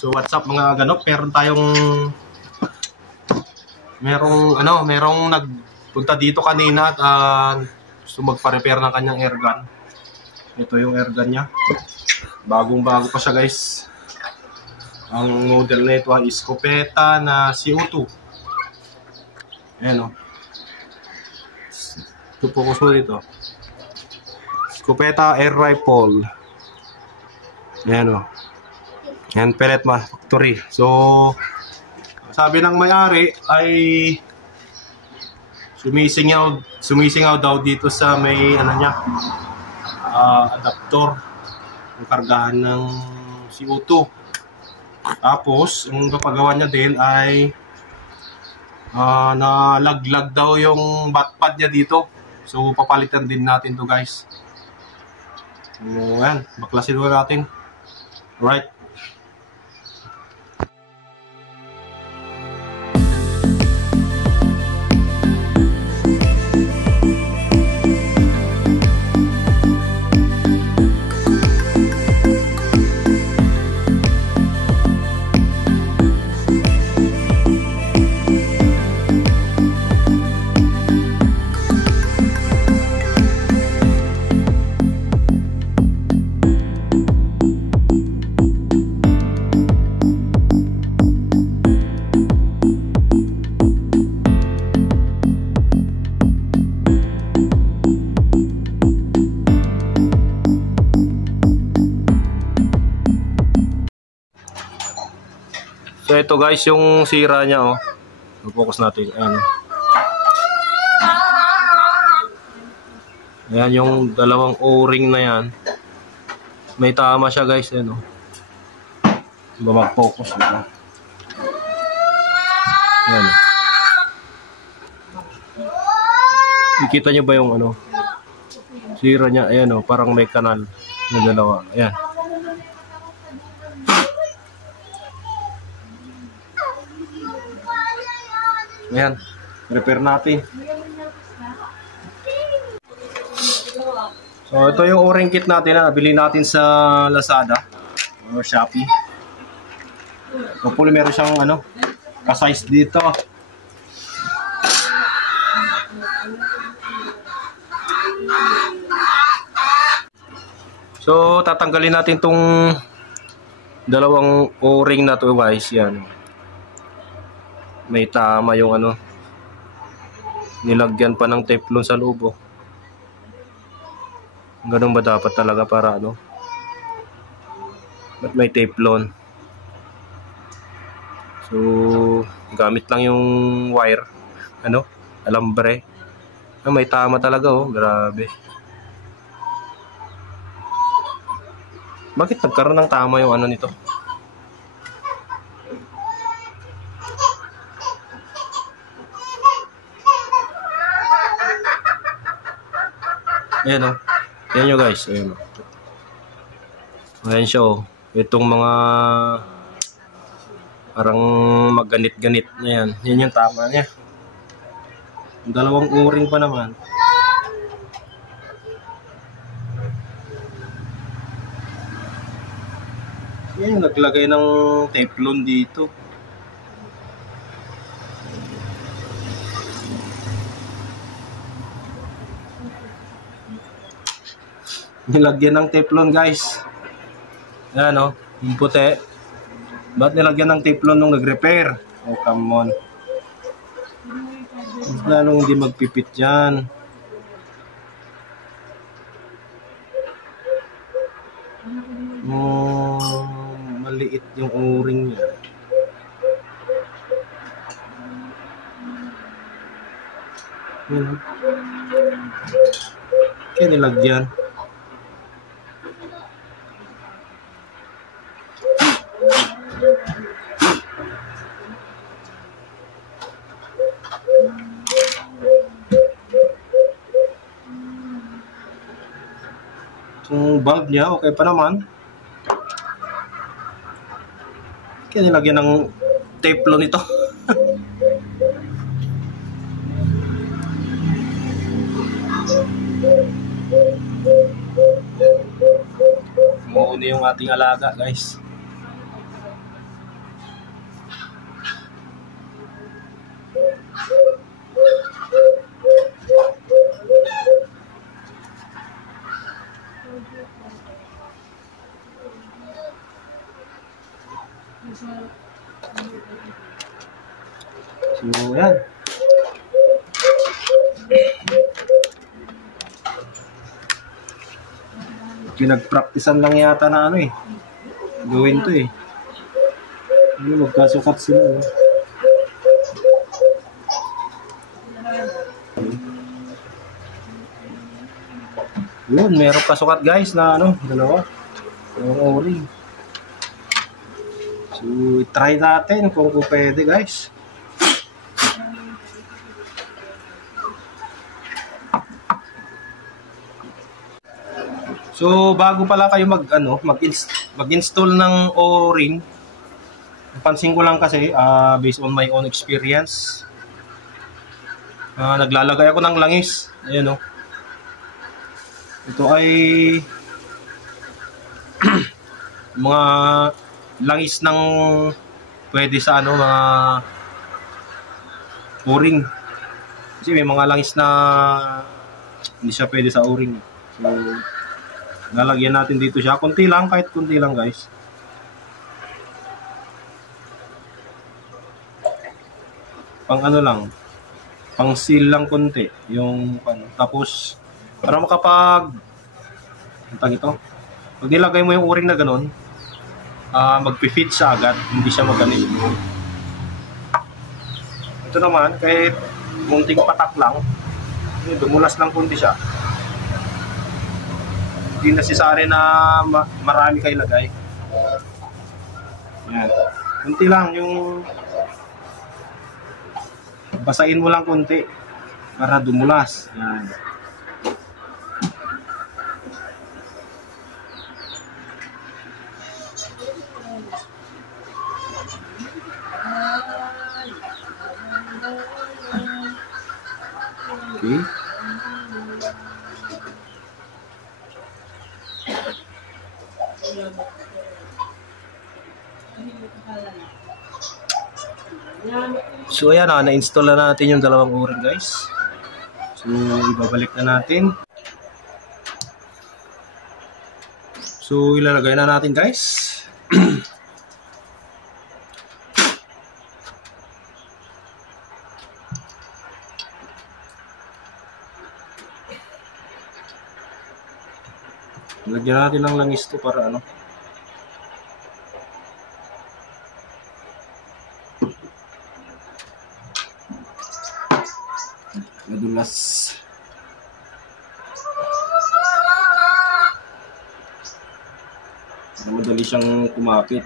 So what's up mga ganop? Merong nagpunta dito kanina at gusto magpa-repair ng kanyang airgun. Ito yung airgun niya. Bagong-bago pa siya, guys. Ang model na ito ay Escopeta na CO2. Ayan o. Focus mo dito. Escopeta air rifle. Ayan o. Ayan, pellet factory. So, sabi ng may-ari ay sumisingaw daw dito sa may adaptor ng kargahan ng CO2. Tapos, ang kapagawa niya din ay nalaglag daw yung batpad niya dito. So, papalitan din natin to, guys. So, ayan, baklasin natin. Alright. So ito guys, yung sira niya oh. Focus natin. Ayan. Ayan yung dalawang O-ring na yan. May tama siya guys, ayan oh. Diba mag-focus ito. Ayan oh. Ikita nyo ba yung sira niya? Ayan oh, parang may kanal na dalawa. Ayan. Ayan, repair natin. So ito yung O-ring kit natin na nabili natin sa Lazada o Shopee. Hopefully meron siyang ka-size dito. So tatanggalin natin tong dalawang O-ring na to guys, yan. May tama yung nilagyan pa ng teflon sa loob oh. Ganun ba dapat talaga para ba't may teflon? So gamit lang yung wire alambre. May tama talaga oh, grabe. Bakit nagkaroon ng tama yung nito? Ayan o. Ayan nyo guys. Ayan o. Ayan siya o. Itong mga parang magganit-ganit na yan. Yan yung tama niya. Dalawang O-ring pa naman. Yan yung naglagay ng teflon dito. Nilagyan ng teflon guys. Ayan o, yung puti. Ba't nilagyan ng teflon nung nag-repair? Oh come on. Lalong hindi magpipit yan. Maliit yung O-ring niya. Kaya nilagyan. Yung bulb niya, okay pa naman. Kaya nilagyan ng teflon ito. Mauna yung ating alaga guys. So, yan. Pinag-practicean lang yata na ano eh. Gawin to eh. Hindi, magkasukat sila eh. Yun, meron kasukat guys na ano, dalawa. Yung o-ring. So, try natin kung pwede guys. So, bago pala kayo mag-install ng o-ring, napansin ko lang kasi, based on my own experience, naglalagay ako ng langis. Ayan o. Ito ay mga langis ng pwede sa ano, mga o-ring. Kasi may mga langis na hindi siya pwede sa o-ring. So, lalagyan natin dito siya. Kunti lang, kahit kunti lang guys. Pang ano lang, pang seal lang kunti. Yung ano. Tapos, para makapag ito, pag nilagay mo yung o-ring na ganun, magpi-fit siya agad, hindi siya magaling. Ito naman, kahit munting patak lang, dumulas lang kunti siya. Hindi necessary na marami kayo lagay. Yan. Kunti lang, yung basahin mo lang kunti para dumulas. Yan. Okay. So ayan na-install na natin yung dalawang o-ring guys. So ibabalik na natin. So ilalagay na natin guys. Lagyan natin ng langis to para ano. Madulas. Madali siyang kumapit.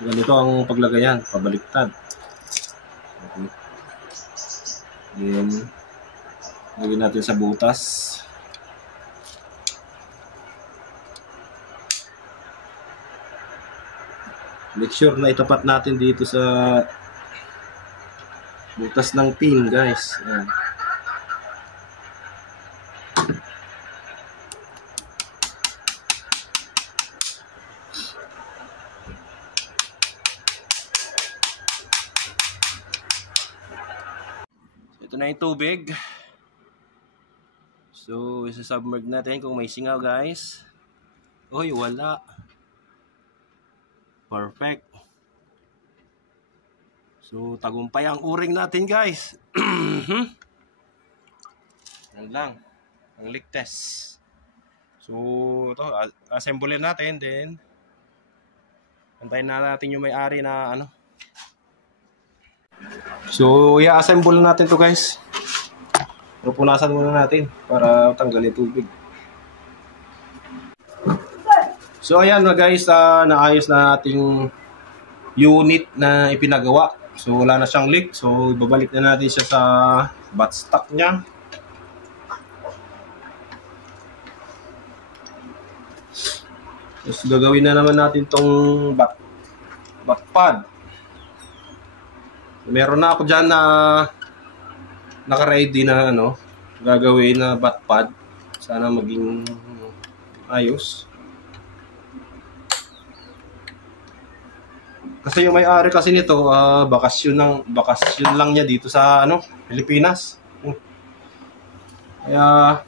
Ganito ang paglagayan, pabaliktad. Okay. Then, lagyan natin sa butas. Make sure na itapat natin dito sa butas ng pin guys. Ayan. Ito na yung tubig. So, isa-submerge natin kung may singaw guys. Uy, wala. Perfect. So, tagumpay ang o-ring natin guys. Yan lang. Ang leak test. So, ito, assemble natin. Then, antayin na natin yung may-ari na ano. So, i-assemble natin to guys. Pero punasan muna natin para tanggalin tubig. So ayan na guys, naayos na ating unit na ipinagawa. So wala na siyang leak. So ibabalik na natin siya sa buttstock niya. Tapos gagawin na naman natin tong butt pad. Meron na ako dyan na naka-ready na ano, gagawin na butt pad. Sana maging ayos. Kasi yung may-ari kasi nito, bakasyon lang niya dito sa ano, Pilipinas. Kaya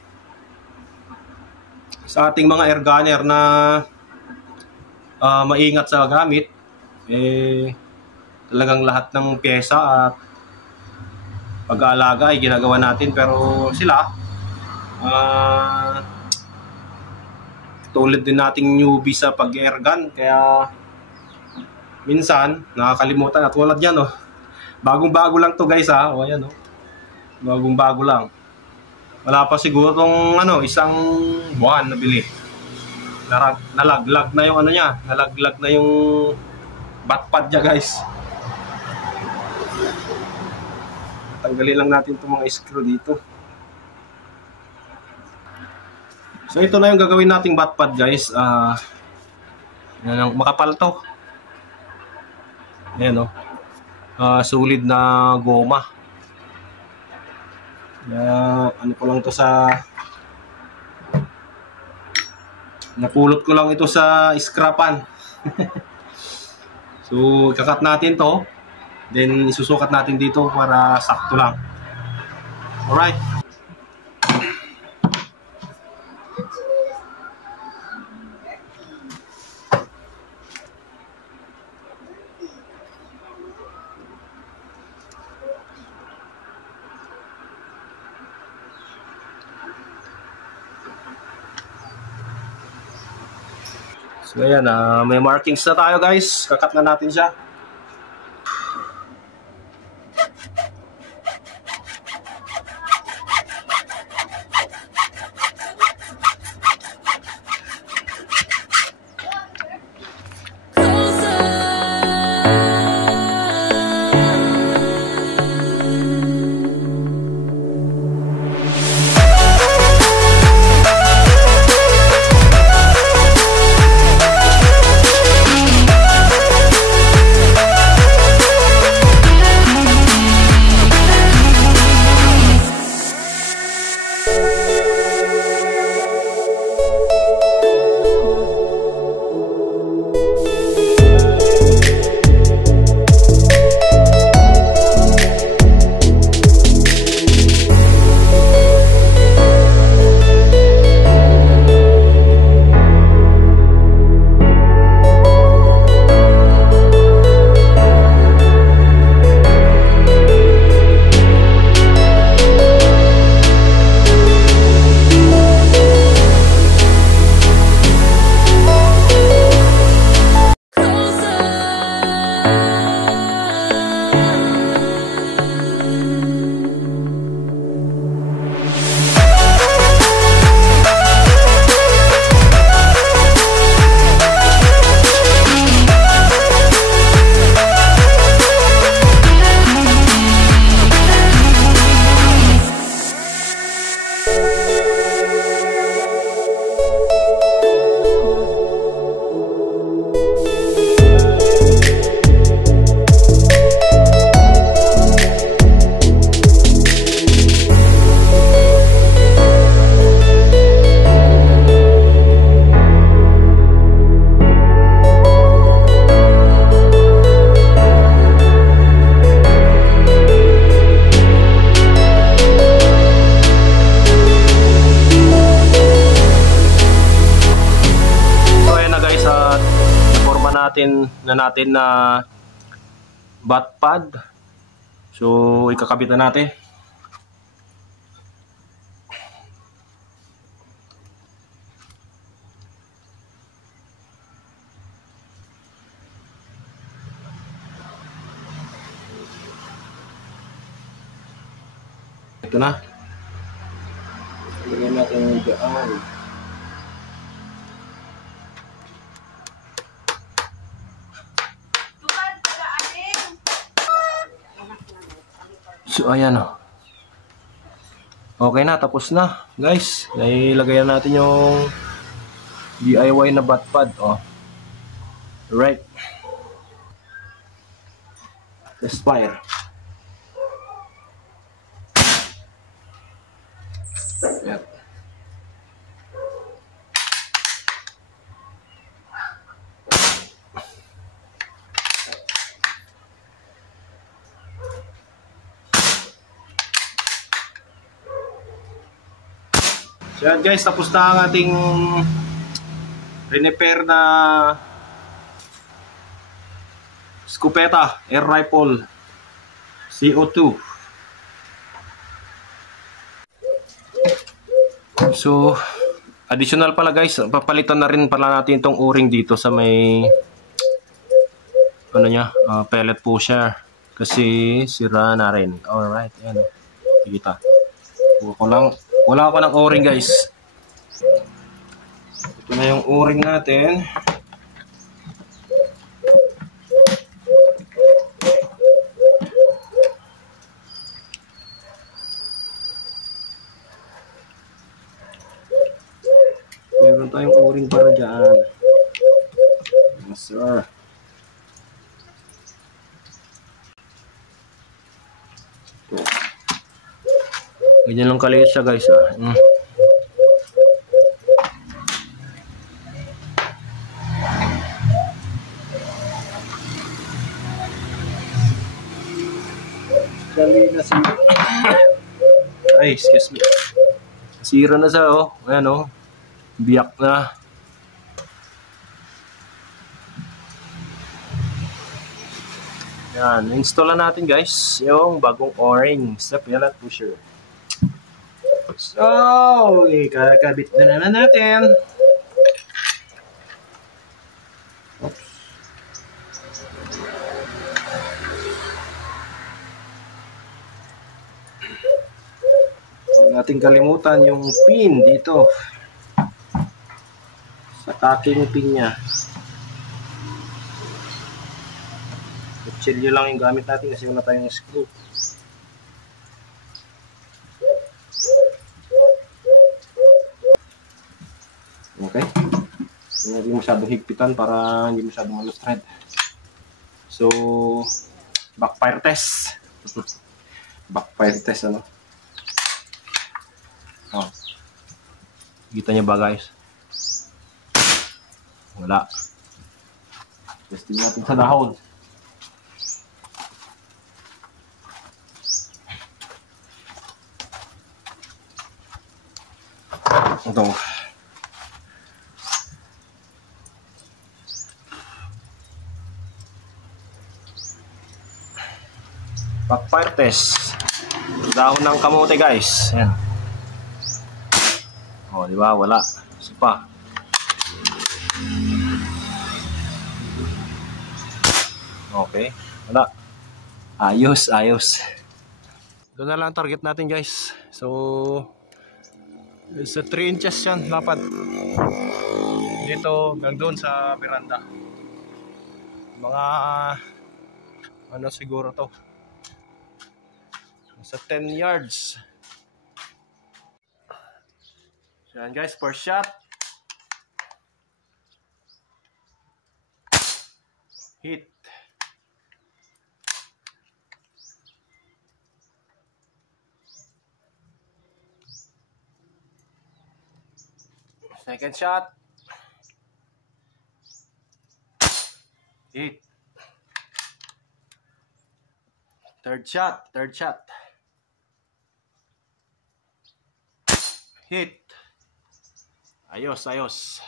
sa ating mga air gunner na maingat sa gamit, talagang lahat ng pyesa at pag-aalaga ay ginagawa natin, pero sila tulad din nating newbie sa pag-airgun, kaya minsan nakakalimutan. At tulad yan, bagong-bago lang to guys, o ayan, bagong-bago lang, wala pa siguro tong isang buwan nabili, nalaglag na yung nalaglag na yung batpad niya guys. Tanggalin lang natin itong mga screw dito. So ito na yung gagawin nating batpad guys. Makapal to. Ayan solid na goma. Ano ko lang to napulot ko lang ito sa scrapan. So kakat natin to, then isusukat natin dito para sakto lang. Alright. So ayan, may markings na tayo guys. Kakat na natin siya. natin na butt pad. So ikakabit na natin. Ito na. Lagyan natin yung daan. So ayan o. Okay na, tapos na guys. Ilagay natin yung DIY na butt pad. Right. Let's fire. Yep. So yan guys, tapos na ang ating repair na Scopeta air rifle CO2. So additional pala guys, papalitan na rin pala natin itong o-ring dito sa may ano niya, pellet pusher kasi sira na rin. Alright, yan. Kita. Wala ako ng o-ring guys. Ito na yung o-ring natin. Meron tayong o-ring para dyan. Yes sir. Ito. Ganyan lang kaliit siya guys. Dali na sira. Ay, excuse me. Sira na siya oh. Ayan oh. Biyak na. Yan, install na natin guys yung bagong o-ring sa pellet pusher. So, ikakabit na naman natin. Oops. Huwag natin kalimutan yung pin dito. Sa tacking pin niya. Kutsilyo lang yung gamit natin kasi wala tayong screw. Okay. Hindi masyadong higpitan para hindi masyadong malos thread. So, backfire test. Backfire test ano. Oh. Kita niya ba guys? Wala. Testing natin sa dahon. Ito. Backfire test. Dahon ng kamote guys. Yan. Oh, di ba? Wala. Isa pa. Okay. Wala. Ayos, ayos. Ito na lang target natin guys. So, sa 3 inches yan. Lapad. Dito, hanggang doon sa veranda. Mga, ano siguro to. Sa 10 yards. So yan guys, first shot. Hit. Second shot. Hit. Third shot. Hit. Ayos, ayos.